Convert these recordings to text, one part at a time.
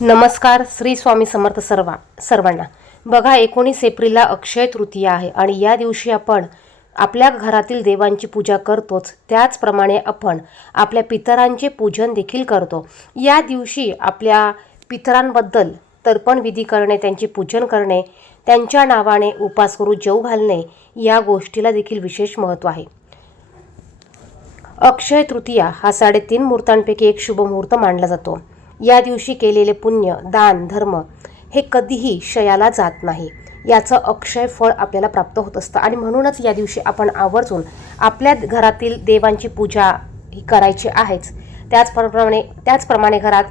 नमस्कार. श्री स्वामी समर्थ सर्वांना. बघा, 19 एप्रिलला अक्षय तृतीया आहे आणि या दिवशी आपण आपल्या घरातील देवांची पूजा करतोच. त्याचप्रमाणे आपण आपल्या पितरांचे पूजन देखील करतो. या दिवशी आपल्या पितरांबद्दल तर्पण विधी करणे, त्यांचे पूजन करणे, त्यांच्या नावाने उपास करू जेवू घालणे, या गोष्टीला देखील विशेष महत्त्व आहे. अक्षय तृतीया हा 3.5 मुहूर्तांपैकी एक शुभ मुहूर्त मानला जातो. या दिवशी केलेले पुण्य, दान, धर्म हे कधीही क्षयाला जात नाही. याचं अक्षय फळ आपल्याला प्राप्त होत असतं आणि म्हणूनच या दिवशी आपण आवर्जून आपल्या घरातील देवांची पूजा ही करायची आहेच. त्याचप्रमाणे घरात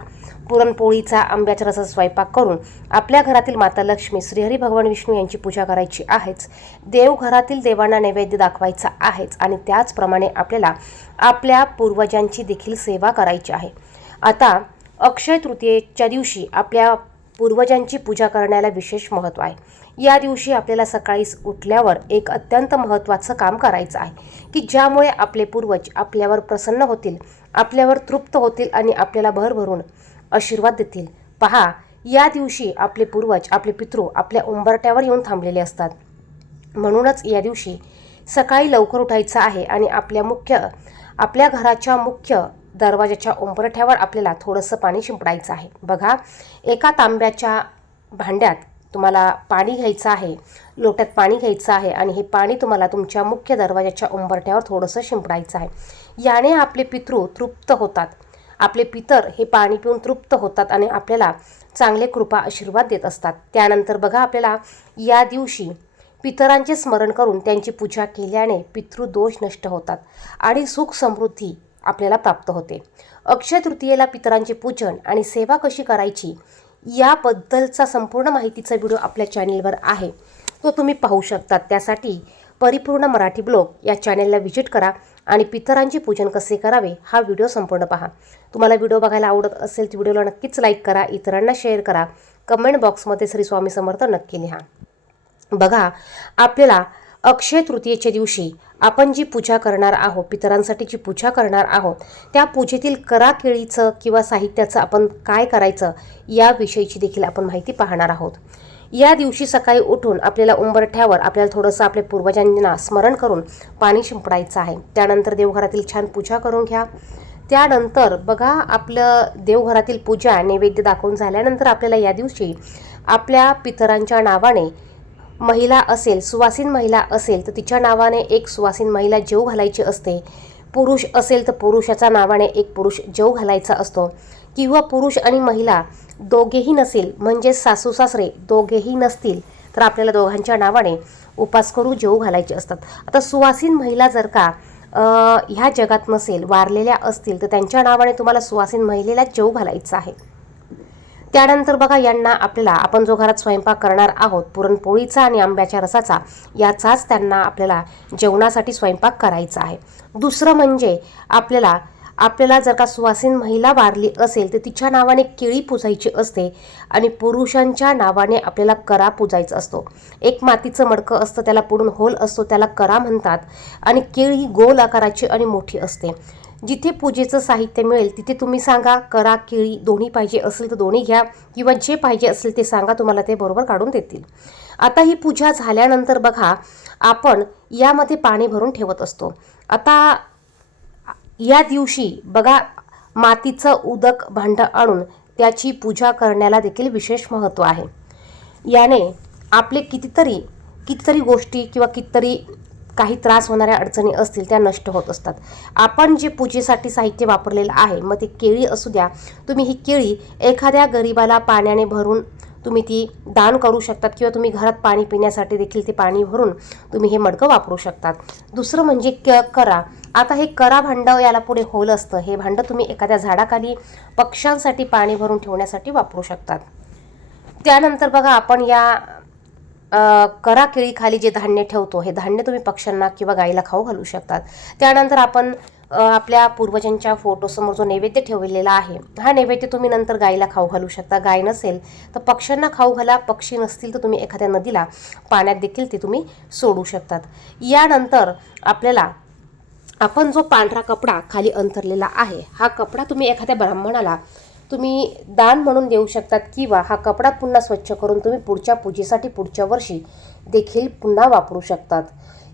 पुरणपोळीचा, आंब्याच्या रसाचा स्वयंपाक करून आपल्या घरातील माता लक्ष्मी, श्रीहरी भगवान विष्णू यांची पूजा करायची आहेच. देवघरातील देवांना नैवेद्य दाखवायचा आहेच आणि त्याचप्रमाणे आपल्याला आपल्या पूर्वजांची देखील सेवा करायची आहे. आता अक्षय तृतीयेच्या दिवशी आपल्या पूर्वजांची पूजा करण्याला विशेष महत्त्व आहे. या दिवशी आपल्याला सकाळी उठल्यावर एक अत्यंत महत्त्वाचं काम करायचं आहे की ज्यामुळे आपले पूर्वज आपल्यावर प्रसन्न होतील, आपल्यावर तृप्त होतील आणि आपल्याला भरभरून आशीर्वाद देतील. पहा, या दिवशी आपले पूर्वज, आपले पितृ आपल्या उंबरठ्यावर येऊन थांबलेले असतात. म्हणूनच या दिवशी सकाळी लवकर उठायचं आहे आणि आपल्या घराच्या मुख्य दरवाजाच्या उंबरठ्यावर आपल्याला थोडंसं पाणी शिंपडायचं आहे. बघा, एका तांब्याच्या भांड्यात तुम्हाला पाणी घ्यायचं आहे, लोट्यात पाणी घ्यायचं आहे आणि हे पाणी तुम्हाला तुमच्या मुख्य दरवाजाच्या उंबरठ्यावर थोडंसं शिंपडायचं आहे. याने आपले पितृ तृप्त होतात. आपले पितर हे पाणी पिऊन तृप्त होतात आणि आपल्याला चांगले कृपा आशीर्वाद देत असतात. त्यानंतर बघा, आपल्याला या दिवशी पितरांचे स्मरण करून त्यांची पूजा केल्याने पितृदोष नष्ट होतात आणि सुख समृद्धी आपल्याला प्राप्त होते. अक्षय तृतीयेला पितरांचे पूजन आणि सेवा कशी करायची याबद्दलचा संपूर्ण माहितीचा व्हिडिओ आपल्या चॅनेलवर आहे, तो तुम्ही पाहू शकता. त्यासाठी परिपूर्ण मराठी ब्लॉग या चॅनेलला व्हिजिट करा आणि पितरांचे पूजन कसे करावे हा व्हिडिओ संपूर्ण पहा. तुम्हाला व्हिडिओ बघायला आवडत असेल तर व्हिडिओला नक्कीच लाईक करा, इतरांना शेअर करा, कमेंट बॉक्समध्ये श्री स्वामी समर्थ नक्की लिहा. बघा, आपल्याला अक्षय तृतीयेच्या दिवशी आपण जी पूजा करणार आहोत, पितरांसाठी जी पूजा करणार आहोत, त्या पूजेतील कराकेळीचं किंवा साहित्याचं आपण काय करायचं याविषयीची देखील आपण माहिती पाहणार आहोत. या दिवशी सकाळी उठून आपल्याला उंबरठ्यावर आपल्याला थोडंसं आपल्या पूर्वजांना स्मरण करून पाणी शिंपडायचं आहे. त्यानंतर देवघरातील छान पूजा करून घ्या. त्यानंतर बघा, आपलं देवघरातील पूजा नैवेद्य दाखवून झाल्यानंतर आपल्याला या दिवशी आपल्या पितरांच्या नावाने, महिला असेल, सुवासीन महिला असेल तर तिच्या नावाने एक सुवासीन महिला जेवू घालायची असते. पुरुष असेल तर पुरुषाच्या नावाने एक पुरुष जेवू घालायचा असतो. किंवा पुरुष आणि महिला दोघेही नसेल, म्हणजे सासू सासरे दोघेही नसतील तर आपल्याला दोघांच्या नावाने उपास करू जेवू घालायचे असतात. आता सुवासीन महिला जर का ह्या जगात नसेल, वारलेल्या असतील तर त्यांच्या नावाने तुम्हाला सुवासीन महिलेला जेवू घालायचं आहे. त्यानंतर बघा, यांना आपण जो घरात स्वयंपाक करणार आहोत पुरणपोळीचा आणि आंब्याच्या रसाचा, याचाच त्यांना आपल्याला जेवणासाठी स्वयंपाक करायचा आहे. दुसरं म्हणजे आपल्याला जर का सुवासीन महिला वारली असेल तर तिच्या नावाने केळी पुजायची असते आणि पुरुषांच्या नावाने आपल्याला करा पुजायचा असतो. एक मातीचं मडकं असतं, त्याला पुढून होल असतो, त्याला करा म्हणतात आणि केळी गोल आकाराची आणि मोठी असते. जिथे पूजेचं साहित्य मिळेल तिथे तुम्ही सांगा, करा, केळी दोन्ही पाहिजे असेल तर दोन्ही घ्या किंवा जे पाहिजे असेल ते सांगा, तुम्हाला ते बरोबर काढून देतील. आता ही पूजा झाल्यानंतर बघा, आपण यामध्ये पाणी भरून ठेवत असतो. आता या दिवशी बघा, मातीचं उदक भांडं आणून त्याची पूजा करण्याला देखील विशेष महत्त्व आहे. याने आपले कितीतरी गोष्टी किंवा काही त्रास होणाऱ्या अडचणी असतील त्या नष्ट होत असतात. आपण जे पूजेसाठी साहित्य वापरलेलं आहे, मग ते केळी असू द्या, तुम्ही ही केळी एखाद्या गरीबाला पाण्याने भरून तुम्ही ती दान करू शकतात किंवा तुम्ही घरात पाणी पिण्यासाठी देखील ते पाणी भरून तुम्ही हे मडकं वापरू शकतात. दुसरं म्हणजे करा. आता हे करा भांडं, याला पुढे होल असतं. हे भांडं तुम्ही एखाद्या झाडाखाली पक्ष्यांसाठी पाणी भरून ठेवण्यासाठी वापरू शकतात. त्यानंतर बघा, आपण या करा केळी खाली जे धान्य ठेवतो, हे धान्य तुम्ही पक्ष्यांना किंवा गाईला खाऊ घालू शकतात. त्यानंतर आपण आपल्या पूर्वजांच्या फोटोसमोर जो नैवेद्य ठेवलेला आहे, हा नैवेद्य तुम्ही नंतर गाईला खाऊ घालू शकता. गाय नसेल तर पक्ष्यांना खाऊ घाला, पक्षी नसतील तर तुम्ही एखाद्या नदीला, पाण्यात देखील ते तुम्ही सोडू शकतात. यानंतर आपण जो पांढरा कपडा खाली अंथरलेला आहे, हा कपडा तुम्ही एखाद्या ब्राह्मणाला तुम्ही दान म्हणून देऊ शकतात किंवा हा कपडा पुन्हा स्वच्छ करून तुम्ही पुढच्या पूजेसाठी पुढच्या वर्षी देखील पुन्हा वापरू शकतात.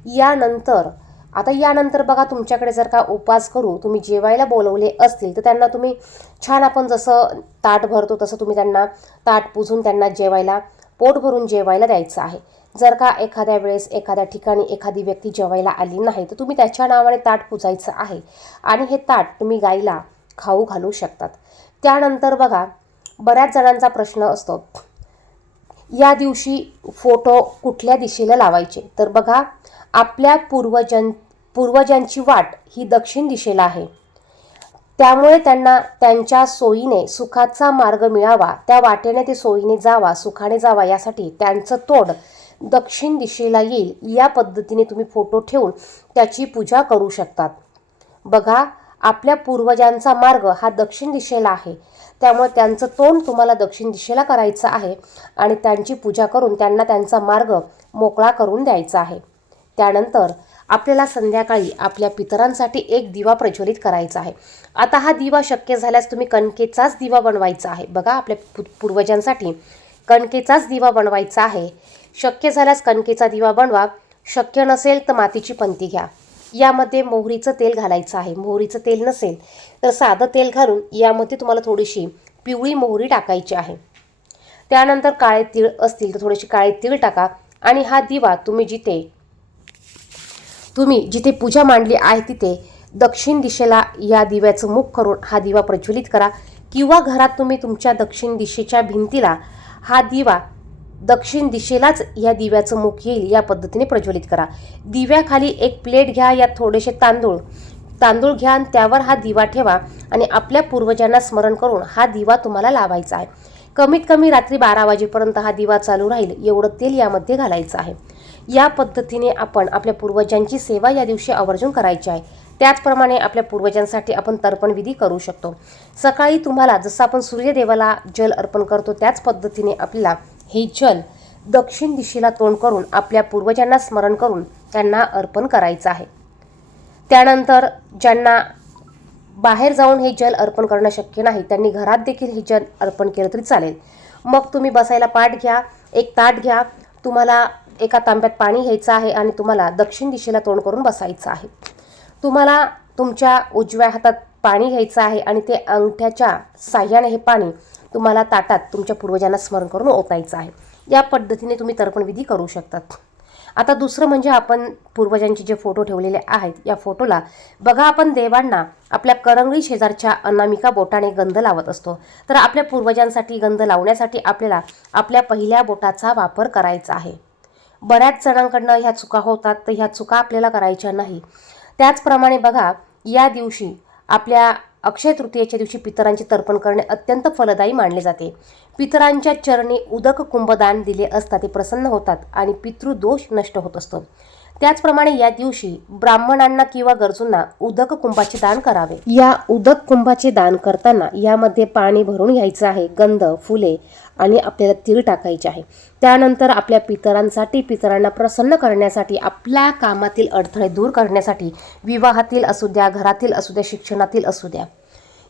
यानंतर बघा, तुमच्याकडे जर का उपवास करू तुम्ही जेवायला बोलवले असतील तर त्यांना तुम्ही छान, आपण जसं ताट भरतो तसं तुम्ही त्यांना ताट पुजून त्यांना जेवायला, पोट भरून जेवायला द्यायचं आहे. जर का एखाद्या वेळेस एखाद्या ठिकाणी एखादी व्यक्ती जेवायला आली नाही तर तुम्ही त्याच्या नावाने ताट पुजायचं आहे आणि हे ताट तुम्ही गाईला खाऊ घालू शकतात. त्यानंतर बघा, बऱ्याच जणांचा प्रश्न असतो या दिवशी फोटो कुठल्या दिशेला लावायचे. तर बघा, आपल्या पूर्वजांची वाट ही दक्षिण दिशेला आहे, त्यामुळे त्यांना त्यांच्या सोयीने सुखाचा मार्ग मिळावा, त्या वाटेने ते सोयीने जावा, सुखाने जावा, यासाठी त्यांचं तोंड दक्षिण दिशेला येईल या पद्धतीने तुम्ही फोटो ठेवून त्याची पूजा करू शकतात. बघा, आपल्या पूर्वजांचा मार्ग हा दक्षिण दिशेला आहे, त्यामुळे त्यांचं तोंड तुम्हाला दक्षिण दिशेला करायचं आहे आणि त्यांची पूजा करून त्यांना त्यांचा मार्ग मोकळा करून द्यायचा आहे. त्यानंतर आपल्याला संध्याकाळी आपल्या पितरांसाठी एक दिवा प्रज्वलित करायचा आहे. आता हा दिवा शक्य झाल्यास तुम्ही कणकेचाच दिवा बनवायचा आहे. बघा, आपल्या पूर्वजांसाठी कणकेचाच दिवा बनवायचा आहे. शक्य झाल्यास कणकेचा दिवा बनवा, शक्य नसेल तर मातीची पंती घ्या. यामध्ये मोहरीचं तेल घालायचं आहे. मोहरीचं तेल नसेल तर साधं तेल घालून यामध्ये तुम्हाला थोडीशी पिवळी मोहरी टाकायची आहे. त्यानंतर काळे तीळ असतील तर थोडेसे काळे तीळ टाका आणि हा दिवा तुम्ही जिथे पूजा मांडली आहे तिथे दक्षिण दिशेला या दिव्याचं मुख करून हा दिवा प्रज्वलित करा, किंवा घरात तुम्ही तुमच्या दक्षिण दिशेच्या भिंतीला हा दिवा दक्षिण दिशेलाच या दिव्याचं मुख येईल या पद्धतीने प्रज्वलित करा. दिव्याखाली एक प्लेट घ्या, यात थोडेसे तांदूळ घ्या आणि त्यावर हा दिवा ठेवा आणि आपल्या पूर्वजांना स्मरण करून हा दिवा तुम्हाला लावायचा आहे. कमीत कमी रात्री 12 वाजेपर्यंत हा दिवा चालू राहील एवढं तेल यामध्ये घालायचं आहे. या पद्धतीने आपण आपल्या पूर्वजांची सेवा या दिवशी आवर्जून करायची आहे. त्याचप्रमाणे आपल्या पूर्वजांसाठी आपण तर्पण विधी करू शकतो. सकाळी तुम्हाला जसं आपण सूर्यदेवाला जल अर्पण करतो त्याच पद्धतीने आपल्याला हे जल दक्षिण दिशेला तोंड करून आपल्या पूर्वजांना स्मरण करून त्यांना अर्पण करायचं आहे. त्यानंतर ज्यांना बाहेर जाऊन हे जल अर्पण करणं शक्य नाही त्यांनी घरात देखील हे जल अर्पण केलं तरी चालेल. मग तुम्ही बसायला पाट घ्या, एक ताट घ्या, तुम्हाला एका तांब्यात पाणी घ्यायचं आहे आणि तुम्हाला दक्षिण दिशेला तोंड करून बसायचं आहे. तुम्हाला तुमच्या उजव्या हातात पाणी घ्यायचं आहे आणि ते अंगठ्याच्या साह्याने हे पाणी तुम्हाला ताटात तुमच्या पूर्वजांना स्मरण करून ओतायचं आहे. या पद्धतीने तुम्ही तर्पणविधी करू शकतात. आता दुसरं म्हणजे आपण पूर्वजांचे जे फोटो ठेवलेले आहेत या फोटोला बघा, आपण देवांना आपल्या करंगळी शेजारच्या अनामिका बोटाने गंध लावत असतो. तर आपल्या पूर्वजांसाठी गंध लावण्यासाठी आपल्याला आपल्या पहिल्या बोटाचा वापर करायचा आहे. बऱ्याच जणांकडनं ह्या चुका होतात, तर ह्या चुका आपल्याला करायच्या नाही. त्याचप्रमाणे बघा, या दिवशी आपल्या अक्षय तृतीयेच्या दिवशी पितरांचे तर्पण करणे अत्यंत फलदायी मानले जाते. पितरांच्या चरणी उदक कुंभदान दिले असता ते प्रसन्न होतात आणि पितृदोष नष्ट होत असतो. त्याचप्रमाणे या दिवशी ब्राह्मणांना किंवा गरजूंना उदक कुंभाचे दान करावे. या उदक कुंभाचे दान करताना यामध्ये पाणी भरून घ्यायचं आहे, गंध, फुले आणि आपल्याला तीळ टाकायचे आहे. त्यानंतर आपल्या पितरांना प्रसन्न करण्यासाठी, आपल्या कामातील अडथळे दूर करण्यासाठी, विवाहातील असू द्या, घरातील असू द्या, शिक्षणातील असू द्या,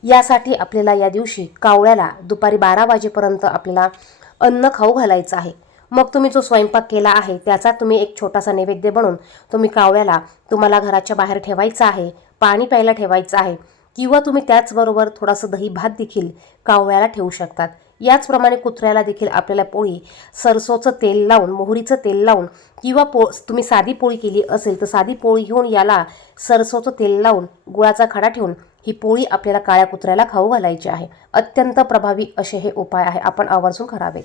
यासाठी आपल्याला या दिवशी कावळ्याला दुपारी 12 वाजेपर्यंत आपल्याला अन्न खाऊ घालायचं आहे. मग तुम्ही जो स्वयंपाक केला आहे त्याचा तुम्ही एक छोटासा नैवेद्य बनवून तुम्ही कावळ्याला तुम्हाला घराच्या बाहेर ठेवायचं आहे, पाणी प्यायला ठेवायचं आहे, किंवा तुम्ही त्याचबरोबर थोडासा दही भात देखील कावळ्याला ठेवू शकतात. याचप्रमाणे कुत्र्याला देखील आपल्याला पोळी सरसोचं तेल लावून, मोहरीचं तेल लावून, किंवा तुम्ही साधी पोळी केली असेल तर साधी पोळी घेऊन याला सरसोचं तेल लावून गुळाचा खडा ठेवून ही पोळी आपल्याला काळ्या कुत्र्याला खाऊ घालायची आहे. अत्यंत प्रभावी असे हे उपाय आहे, आपण आवर्जून करावेत.